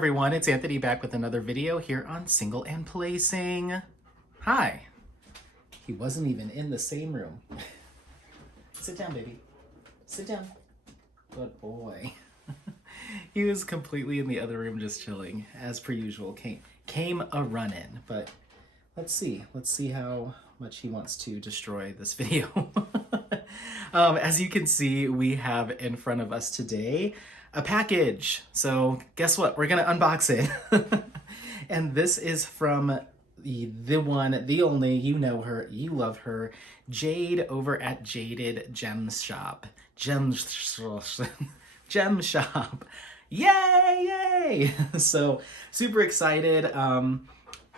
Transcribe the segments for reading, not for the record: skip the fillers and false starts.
everyone, it's Anthony back with another video here on Single and Placing. Hi. He wasn't even in the same room. Sit down, baby. Sit down. Good boy. He was completely in the other room just chilling, as per usual. Came a run-in, but let's see how much he wants to destroy this video. As you can see, we have in front of us today a package. So guess what? We're gonna unbox it. And this is from the one, the only, you know her, you love her, Jade over at Jaded Gem Shop. Gem Shop. Yay! So super excited.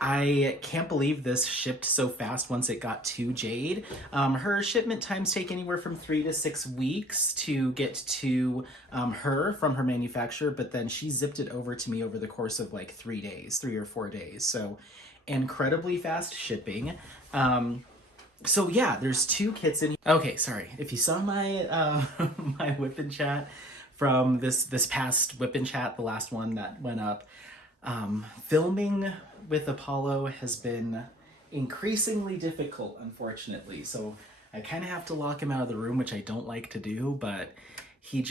I can't believe this shipped so fast once it got to Jade. Her shipment times take anywhere from 3 to 6 weeks to get to her from her manufacturer, but then she zipped it over to me over the course of like 3 or 4 days. So incredibly fast shipping. So yeah, there's 2 kits in. Okay, sorry. If you saw my my whip and chat from this past whip and chat, the last one that went up, filming with Apollo has been increasingly difficult, unfortunately. So I kind of have to lock him out of the room, which I don't like to do, but he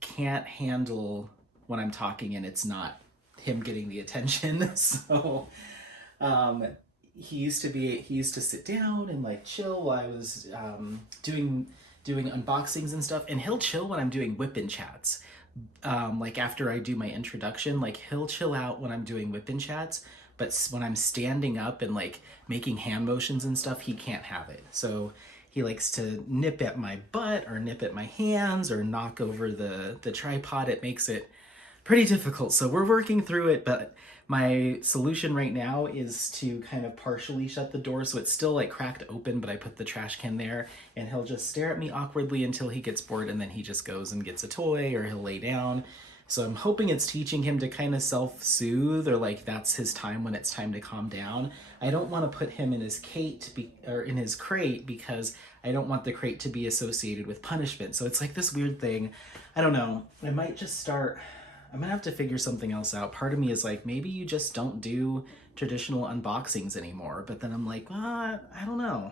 can't handle when I'm talking and it's not him getting the attention. So he used to sit down and like chill while I was doing unboxings and stuff, and he'll chill when I'm doing whip and chats. Like after I do my introduction, like he'll chill out when I'm doing whip and chats, but when I'm standing up and like making hand motions and stuff, he can't have it. So he likes to nip at my butt or nip at my hands or knock over the tripod. It makes it pretty difficult. So we're working through it, but my solution right now is to kind of partially shut the door so it's still like cracked open, but I put the trash can there and he'll just stare at me awkwardly until he gets bored, and then he just goes and gets a toy or he'll lay down. So I'm hoping it's teaching him to kind of self-soothe, or like that's his time when it's time to calm down. I don't want to put him in his crate because I don't want the crate to be associated with punishment. So it's like this weird thing. I don't know. I might just start... I'm gonna have to figure something else out. Part of me is like, maybe you just don't do traditional unboxings anymore. But then I'm like, I don't know.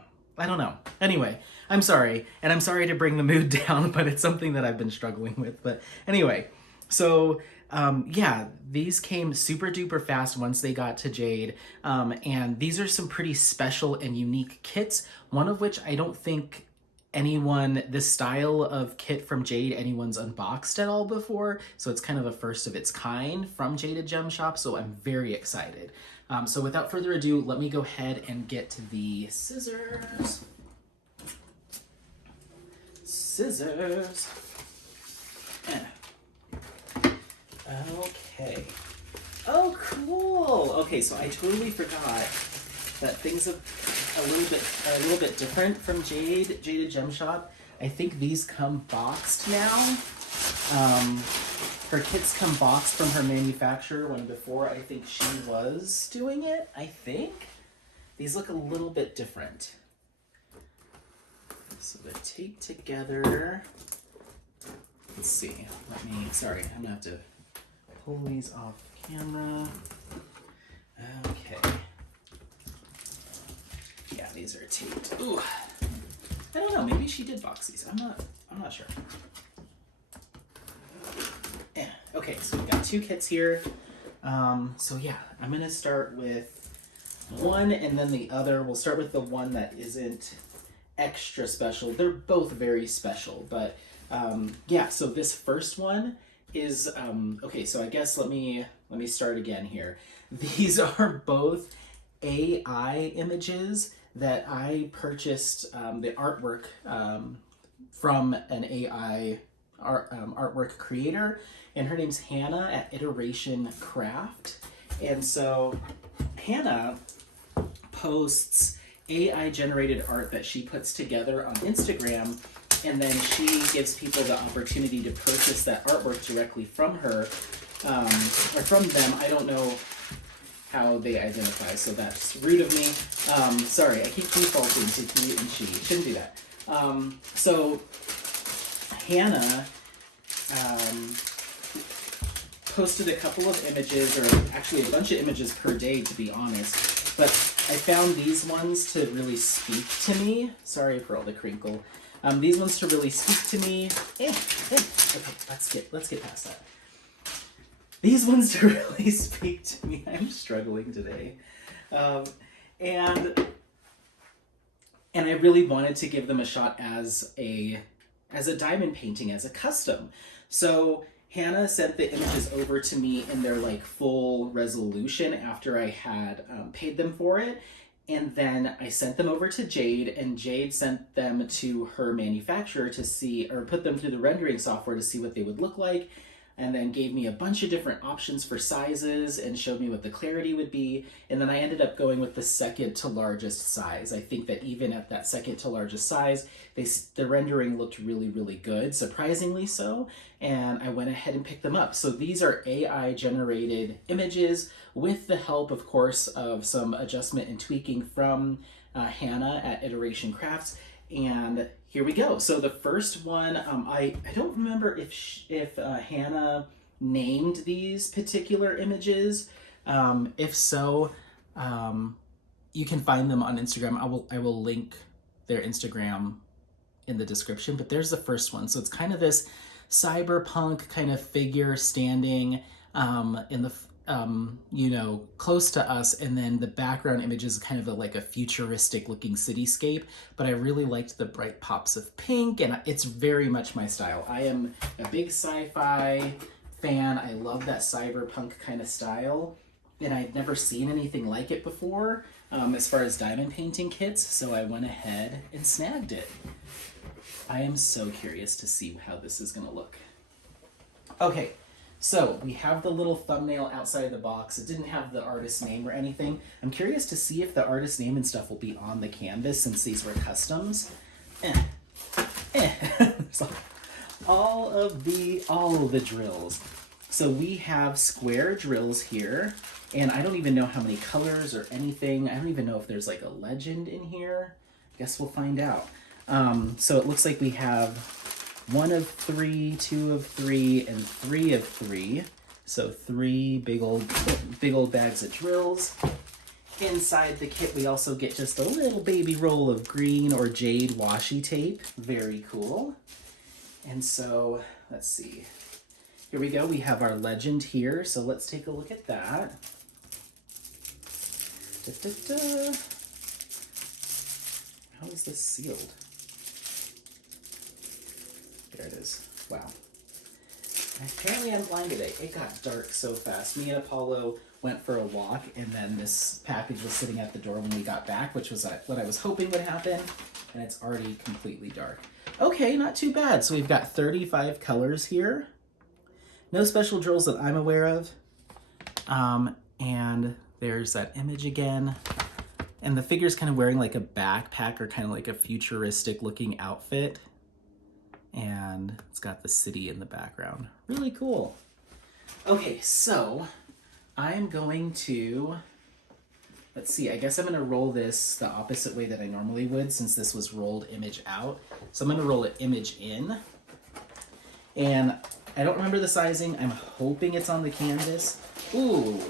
Anyway, I'm sorry. And I'm sorry to bring the mood down, but it's something that I've been struggling with. But anyway, so yeah, these came super duper fast once they got to Jade. And these are some pretty special and unique kits, one of which I don't think this style of kit from Jade, anyone's unboxed at all before. So it's kind of a first of its kind from Jaded Gem Shop. So I'm very excited. So without further ado, let me go ahead and get the scissors. Okay. Oh, cool. Okay, so I totally forgot that things are a little bit different from Jaded Gem Shop. I think these come boxed now. Her kits come boxed from her manufacturer, when before I think she was doing it, I think. These look a little bit different. So they're taped together. Let's see, sorry, I'm gonna have to pull these off camera. Okay. Yeah, these are taped. Ooh, I don't know. Maybe she did box these. I'm not sure. Yeah. Okay, so we've got 2 kits here. So yeah, I'm gonna start with one and then the other. We'll start with the one that isn't extra special. They're both very special, but yeah. So this first one is okay. So I guess let me start again here. These are both AI images that I purchased the artwork from an AI artwork creator, and her name's Hannah at Iterationcrafts. And so Hannah posts AI generated art that she puts together on Instagram, and then she gives people the opportunity to purchase that artwork directly from her, or from them. I don't know how they identify, so that's rude of me. Sorry, I keep defaulting to he and she. Shouldn't do that. So Hannah posted a couple of images, or actually a bunch of images per day to be honest, but I found these ones to really speak to me. Sorry for all the crinkle. These ones to really speak to me. Okay, let's get past that. These ones to really speak to me. I'm struggling today. And I really wanted to give them a shot as a diamond painting, as a custom. So Hannah sent the images over to me in their like full resolution after I had paid them for it. And then I sent them over to Jade, and Jade sent them to her manufacturer to see, or put them through the rendering software to see what they would look like. And then gave me a bunch of different options for sizes and showed me what the clarity would be. And then I ended up going with the second to largest size. I think that even at that second to largest size, the rendering looked really, really good, surprisingly so. And I went ahead and picked them up. So these are AI generated images with the help, of course, of some adjustment and tweaking from Hannah at Iterationcrafts. And here we go. So the first one, I don't remember if Hannah named these particular images. If so, you can find them on Instagram. I will link their Instagram in the description. But there's the first one. So it's kind of this cyberpunk kind of figure standing in the close to us, and then the background image is kind of like a futuristic looking cityscape, but I really liked the bright pops of pink, and it's very much my style. I am a big sci-fi fan. I love that cyberpunk kind of style, and I'd never seen anything like it before as far as diamond painting kits, so I went ahead and snagged it. I am so curious to see how this is going to look. Okay. So we have the little thumbnail outside of the box. It didn't have the artist's name or anything. I'm curious to see if the artist's name and stuff will be on the canvas since these were customs. So all of the drills. So we have square drills here, and I don't even know how many colors or anything. I don't even know if there's like a legend in here. Guess we'll find out. So it looks like we have 1 of 3, 2 of 3, and 3 of 3. So 3 big old bags of drills. Inside the kit, we also get just a little baby roll of green or jade washi tape. Very cool. And so, let's see. Here we go. We have our legend here. So let's take a look at that. How is this sealed? There it is. Wow. Apparently I'm blind today. It got dark so fast. Me and Apollo went for a walk, and then this package was sitting at the door when we got back, which was what I was hoping would happen, and it's already completely dark. Okay, not too bad. So we've got 35 colors here. No special drills that I'm aware of. And there's that image again. And the figure's kind of wearing like a backpack or kind of like a futuristic looking outfit. And it's got the city in the background. Really cool. Okay, so I'm going to, let's see, I guess I'm going to roll this the opposite way that I normally would since this was rolled image out. So I'm going to roll it image in. And I don't remember the sizing. I'm hoping it's on the canvas. Ooh,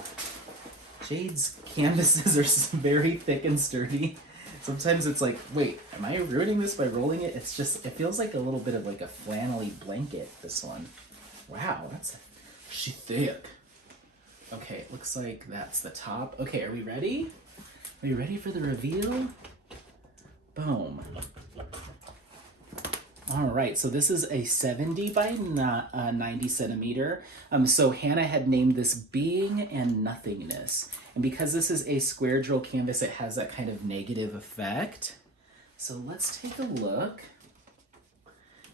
Jade's canvases are very thick and sturdy. Sometimes it's like, wait, am I ruining this by rolling it? It's just, it feels like a little bit of like a flannelly blanket, this one. Wow, she's thick. Okay, it looks like that's the top. Okay, are we ready? Are you ready for the reveal? Boom. All right, so this is a 70 by 90 centimeter. So Hannah had named this Being and Nothingness. And because this is a square drill canvas, it has that kind of negative effect. So let's take a look.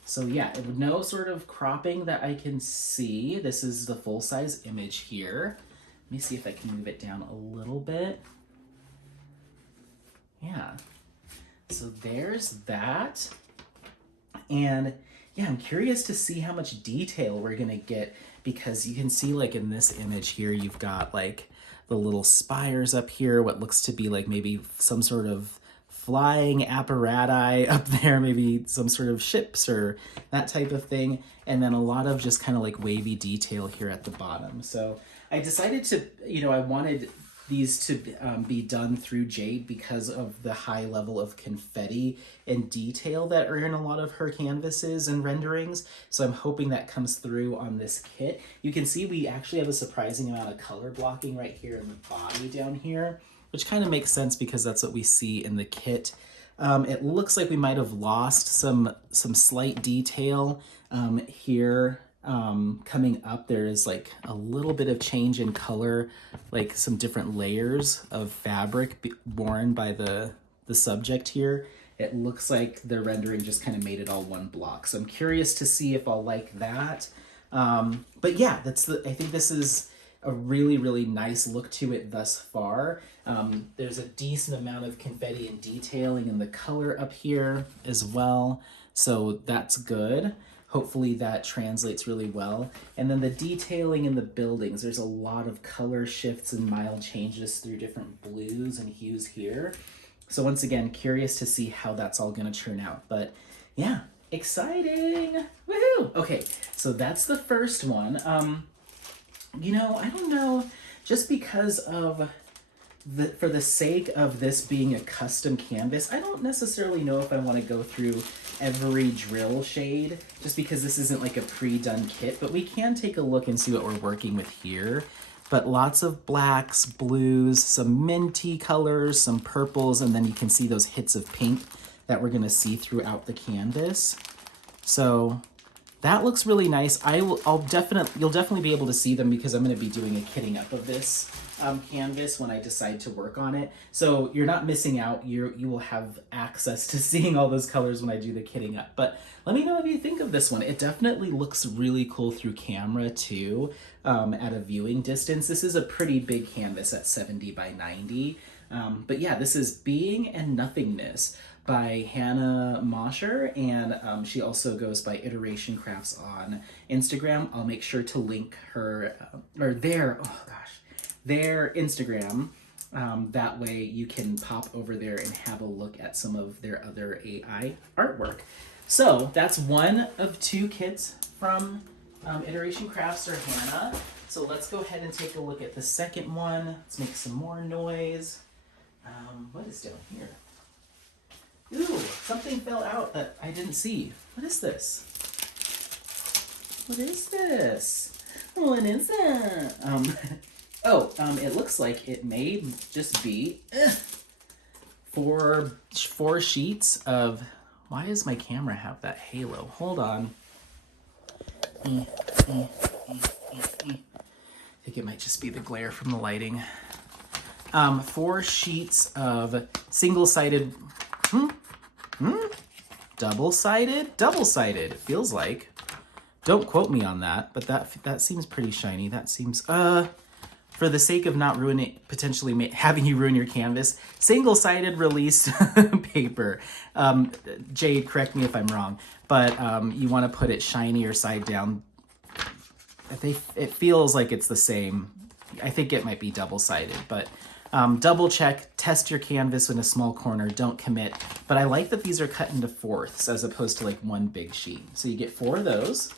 So yeah, no sort of cropping that I can see. This is the full-size image here. Let me see if I can move it down a little bit. Yeah, so there's that. And yeah, I'm curious to see how much detail we're gonna get, because you can see like in this image here, you've got like the little spires up here, what looks to be like maybe some sort of flying apparatus up there, maybe some sort of ships or that type of thing. And then a lot of just kind of like wavy detail here at the bottom. So I decided to, I wanted these to be done through jade because of the high level of confetti and detail that are in a lot of her canvases and renderings. So I'm hoping that comes through on this kit. You can see we actually have a surprising amount of color blocking right here in the body down here, which kind of makes sense because that's what we see in the kit. It looks like we might have lost some slight detail here. Coming up, there is like a little bit of change in color, like some different layers of fabric worn by the subject here. It looks like the rendering just kind of made it all one block. So I'm curious to see if I'll like that. But yeah, I think this is a really, really nice look to it thus far. There's a decent amount of confetti and detailing in the color up here as well. So that's good. Hopefully that translates really well. And then the detailing in the buildings, there's a lot of color shifts and mild changes through different blues and hues here. So once again, curious to see how that's all gonna turn out. But yeah, exciting, woohoo! Okay, so that's the first one. I don't know, just because of for the sake of this being a custom canvas, I don't necessarily know if I want to go through every drill shade, just because this isn't like a pre-done kit, but we can take a look and see what we're working with here. But lots of blacks, blues, some minty colors, some purples, and then you can see those hits of pink that we're gonna see throughout the canvas. So that looks really nice. You'll definitely be able to see them because I'm gonna be doing a kitting up of this canvas when I decide to work on it. So you're not missing out. You will have access to seeing all those colors when I do the kitting up. But let me know what you think of this one. It definitely looks really cool through camera too, at a viewing distance. This is a pretty big canvas at 70 by 90. But yeah, this is Being and Nothingness by Hannah Mosher, and she also goes by Iterationcrafts on Instagram. I'll make sure to link her, their Instagram. That way you can pop over there and have a look at some of their other AI artwork. So that's one of two kits from Iterationcrafts or Hannah. So let's go ahead and take a look at the second one. Let's make some more noise. What is down here? Ooh, something fell out that I didn't see. What is this? What is this? What is that? It looks like it may just be four sheets of... Why does my camera have that halo? Hold on. I think it might just be the glare from the lighting. 4 sheets of single-sided... Double-sided? Double-sided, it feels like. Don't quote me on that, but that seems pretty shiny. That seems, for the sake of not potentially having you ruin your canvas, single-sided released paper. Jade, correct me if I'm wrong, but you want to put it shiny or side down. It feels like it's the same. I think it might be double-sided, but double check, test your canvas in a small corner, don't commit. But I like that these are cut into fourths as opposed to like one big sheet. So you get 4 of those.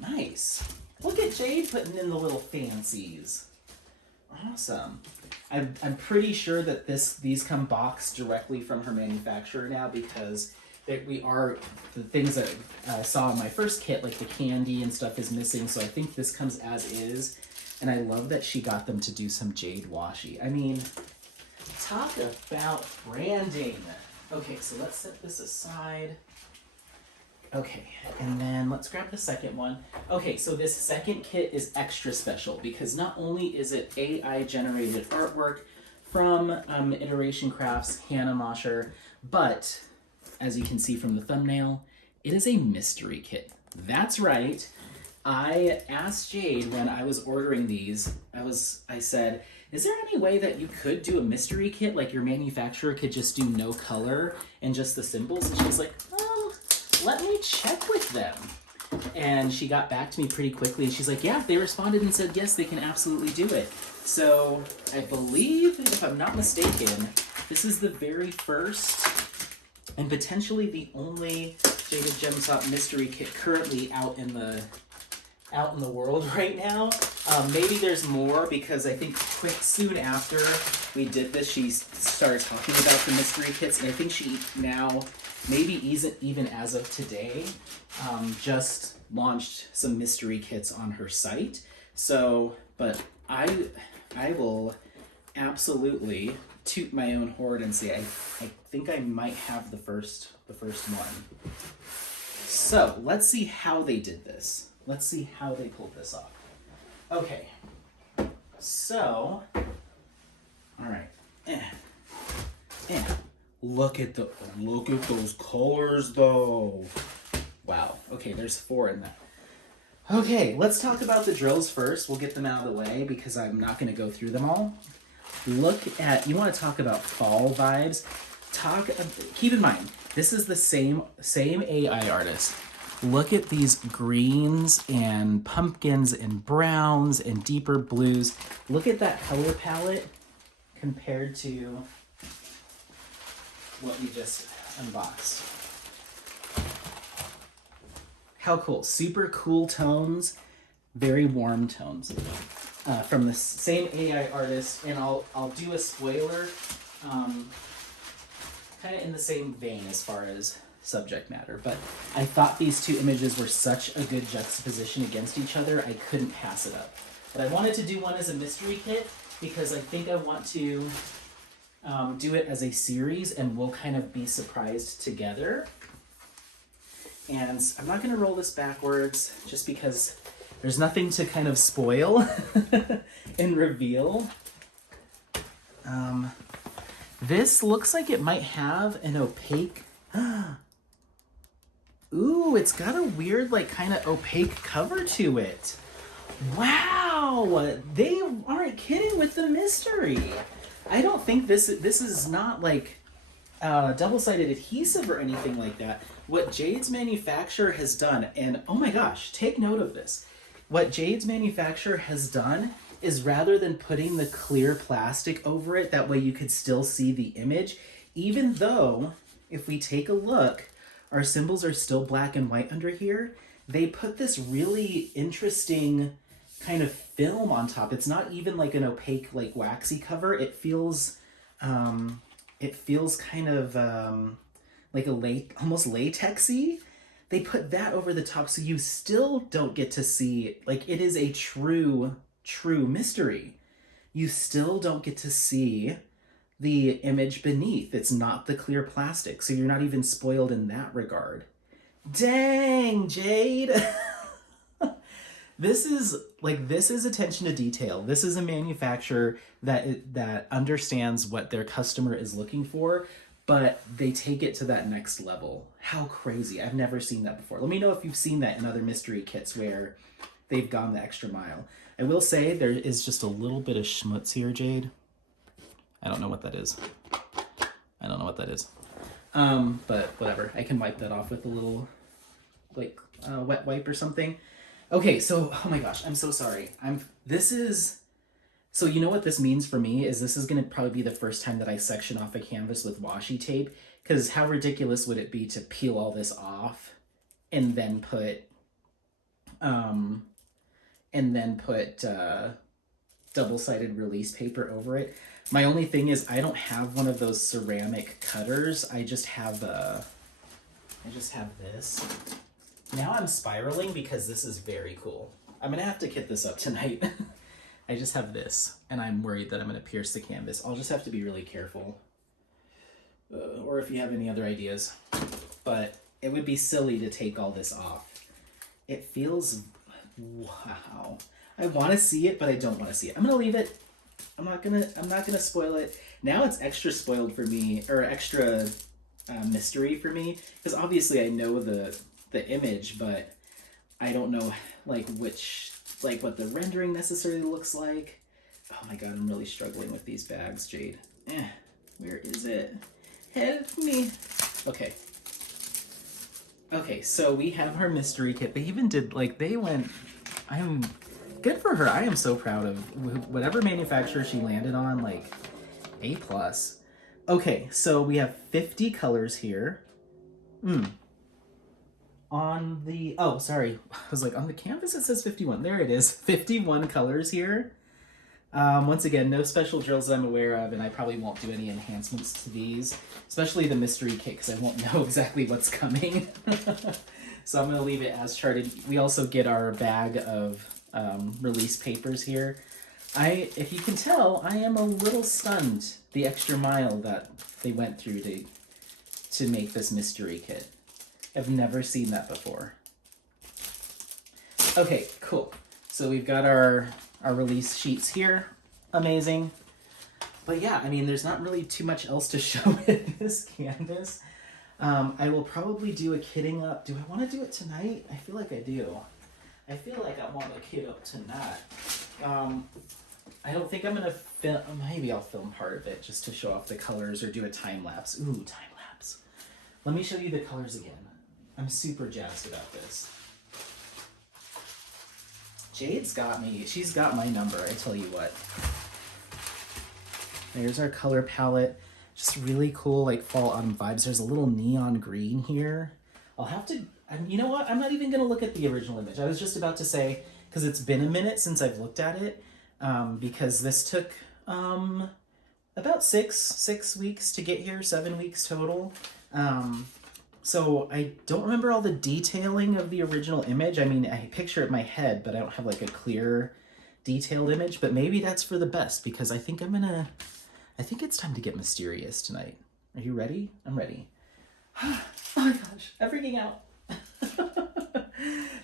Nice. Look at Jade putting in the little fancies. Awesome. I'm pretty sure that these come boxed directly from her manufacturer now, because the things that I saw in my first kit, like the candy and stuff, is missing. So I think this comes as is. And I love that she got them to do some jade washi. I mean, talk about branding. Okay, so let's set this aside. Okay, and then let's grab the second one. Okay, so this second kit is extra special because not only is it AI-generated artwork from Iterationcrafts, Hannah Mosher, but as you can see from the thumbnail, it is a mystery kit. That's right. I asked Jade when I was ordering these, I said, is there any way that you could do a mystery kit? Like your manufacturer could just do no color and just the symbols? And she's like, oh, let me check with them. And she got back to me pretty quickly and she's like, yeah, they responded and said, yes, they can absolutely do it. So I believe, if I'm not mistaken, this is the very first and potentially the only Jaded Gem Shop mystery kit currently out in the world right now. Maybe there's more, because I think soon after we did this, she started talking about the mystery kits, and I think she now, maybe even as of today, just launched some mystery kits on her site. So, but I will absolutely toot my own horn and say I think I might have the first one. So let's see how they did this. Let's see how they pulled this off. Okay, so, all right. Look at those colors though. Wow. Okay, there's 4 in that. Okay, let's talk about the drills first. We'll get them out of the way because I'm not going to go through them all. Look at, you want to talk about fall vibes. Keep in mind, this is the same AI artist. Look at these greens and pumpkins and browns and deeper blues. Look at that color palette compared to what we just unboxed. How cool. Super cool tones, very warm tones. From the same AI artist, and I'll do a spoiler, kind of in the same vein as far as subject matter, but I thought these 2 images were such a good juxtaposition against each other, I couldn't pass it up. But I wanted to do one as a mystery kit because I think I want to do it as a series, and we'll kind of be surprised together. And I'm not going to roll this backwards just because there's nothing to kind of spoil and reveal. This looks like it might have an opaque... Ooh, it's got a weird, like, kind of opaque cover to it. Wow! They aren't kidding with the mystery. I don't think this is not, like, double-sided adhesive or anything like that. What Jade's manufacturer has done, and oh my gosh, take note of this. What Jade's manufacturer has done is, rather than putting the clear plastic over it, that way you could still see the image, even though, if we take a look, our symbols are still black and white under here, they put this really interesting kind of film on top. It's not even like an opaque, like waxy cover. It feels kind of like almost latexy. They put that over the top, so you still don't get to see, like, it is a true mystery. You still don't get to see the image beneath. It's not the clear plastic, so you're not even spoiled in that regard. Dang, Jade! This is attention to detail. This is a manufacturer that understands what their customer is looking for, but they take it to that next level. How crazy. I've never seen that before. Let me know if you've seen that in other mystery kits where they've gone the extra mile. I will say there is just a little bit of schmutz here, Jade. I don't know what that is. But whatever. I can wipe that off with a little, like, wet wipe or something. Okay, so, oh my gosh, I'm so sorry. So you know what this means for me is this is going to probably be the first time that I section off a canvas with washi tape, because how ridiculous would it be to peel all this off and then put double-sided release paper over it. My only thing is I don't have one of those ceramic cutters. I just have this. Now I'm spiraling because this is very cool. I'm gonna have to kit this up tonight. I just have this, and I'm worried that I'm gonna pierce the canvas. I'll just have to be really careful. Or if you have any other ideas. But it would be silly to take all this off. It feels, wow. I want to see it, but I don't want to see it. I'm gonna leave it. I'm not gonna spoil it. Now it's extra spoiled for me, or extra mystery for me, because obviously I know the image, but I don't know like what the rendering necessarily looks like. Oh my god, I'm really struggling with these bags, Jade. Where is it? Help me. Okay, so we have our mystery kit. They even did, like, I'm good for her. I am so proud of whatever manufacturer she landed on, like, A+. Okay, so we have 50 colors here. Mm. On the, oh, sorry. I was like, on the canvas it says 51. There it is. 51 colors here. Once again, no special drills that I'm aware of, and I probably won't do any enhancements to these, especially the mystery kit, because I won't know exactly what's coming. So I'm going to leave it as charted. We also get our bag of release papers here. If you can tell, I am a little stunned the extra mile that they went through to make this mystery kit. I've never seen that before. Okay, cool. So we've got our release sheets here. Amazing. But yeah, I mean, there's not really too much else to show with this canvas. I will probably do a kitting up. Do I want to do it tonight? I feel like I do. I feel like I want a kit up tonight. I don't think I'm going to film. Maybe I'll film part of it just to show off the colors or do a time lapse. Ooh, time lapse. Let me show you the colors again. I'm super jazzed about this. Jade's got me. She's got my number, I tell you what. There's our color palette. Just really cool, like fall autumn vibes. There's a little neon green here. I'll have to, you know what? I'm not even gonna look at the original image. I was just about to say, because it's been a minute since I've looked at it, because this took about six weeks to get here, 7 weeks total. So I don't remember all the detailing of the original image. I mean, I picture it in my head, but I don't have like a clear detailed image, but maybe that's for the best because I think I think it's time to get mysterious tonight. Are you ready? I'm ready. Oh my gosh, I'm freaking out.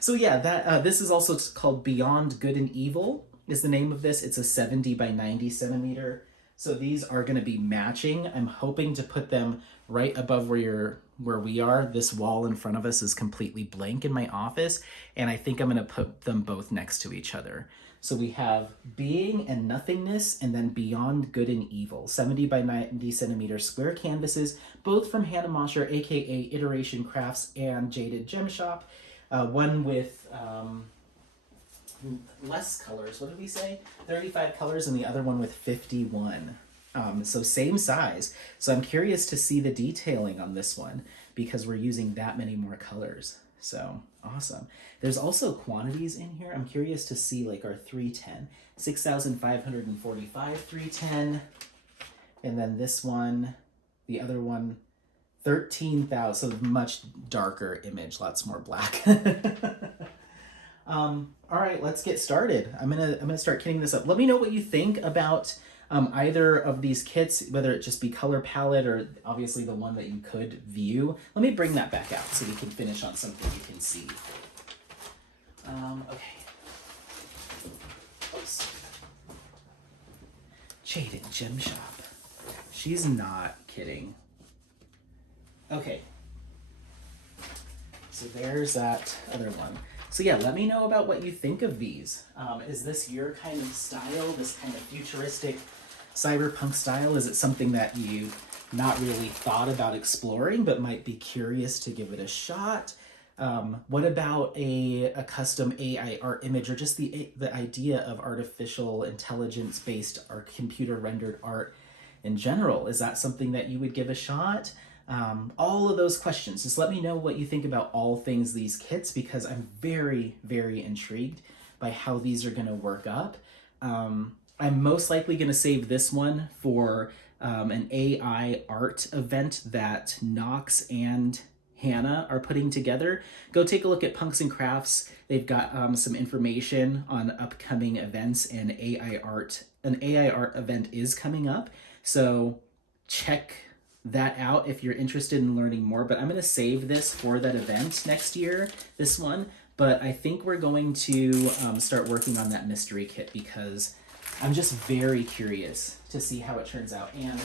So yeah, this is also called Beyond Good and Evil is the name of this. It's a 70 by 90 centimeter. So these are going to be matching. I'm hoping to put them right above where we are. This wall in front of us is completely blank in my office, and I think I'm going to put them both next to each other. So we have Being and Nothingness, and then Beyond Good and Evil, 70 by 90 centimeter square canvases, both from Hannah Mosher, aka Iterationcrafts and Jaded Gem Shop. One with less colors. What did we say? 35 colors, and the other one with 51. So same size. So I'm curious to see the detailing on this one because we're using that many more colors. So awesome. There's also quantities in here. I'm curious to see like our 310, 6,545, 310. And then this one, the other one, 13,000, so much darker image, lots more black. All right, let's get started. I'm gonna start kitting this up. Let me know what you think about either of these kits, whether it just be color palette or obviously the one that you could view. Let me bring that back out so we can finish on something you can see. Okay. Oops. Jaded Gem Shop. She's not kidding. Okay. So there's that other one. So yeah, let me know about what you think of these. Is this your kind of style, this kind of futuristic cyberpunk style? Is it something that you not really thought about exploring but might be curious to give it a shot? What about a custom AI art image, or just the idea of artificial intelligence-based or computer-rendered art in general? Is that something that you would give a shot? All of those questions. Just let me know what you think about all things these kits, because I'm very, very intrigued by how these are going to work up. I'm most likely going to save this one for an AI art event that Knox and Hannah are putting together. Go take a look at Punks and Crafts. They've got some information on upcoming events, and an AI art event is coming up. So check that out if you're interested in learning more. But I'm going to save this for that event next year, this one. But I think we're going to start working on that mystery kit because I'm just very curious to see how it turns out. And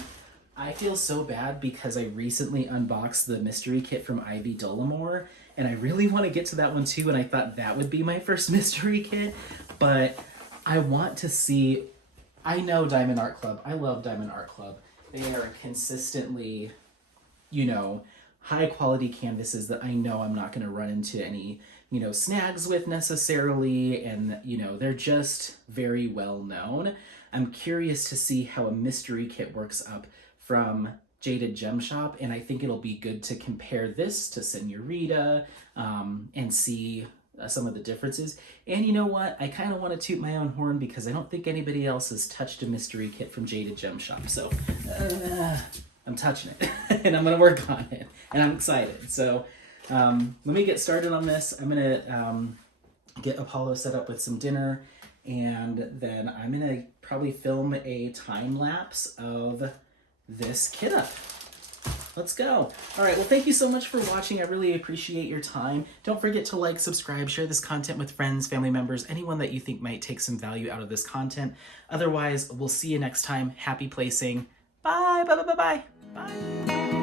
I feel so bad because I recently unboxed the mystery kit from Ivy Dollamore, and I really want to get to that one too, and I thought that would be my first mystery kit, but I want to see. I know Diamond Art Club. I love Diamond Art Club. They are consistently, high quality canvases that I know I'm not going to run into any, snags with necessarily, and, they're just very well known. I'm curious to see how a mystery kit works up from Jaded Gem Shop, and I think it'll be good to compare this to Senorita and see some of the differences. And you know what? I kind of want to toot my own horn because I don't think anybody else has touched a mystery kit from Jaded Gem Shop. So I'm touching it and I'm going to work on it and I'm excited. So let me get started on this. I'm going to get Apollo set up with some dinner, and then I'm going to probably film a time lapse of this kit up. Let's go. All right, well, thank you so much for watching. I really appreciate your time. Don't forget to like, subscribe, share this content with friends, family members, anyone that you think might take some value out of this content. Otherwise, we'll see you next time. Happy placing. Bye, bye, bye, bye, bye. Bye.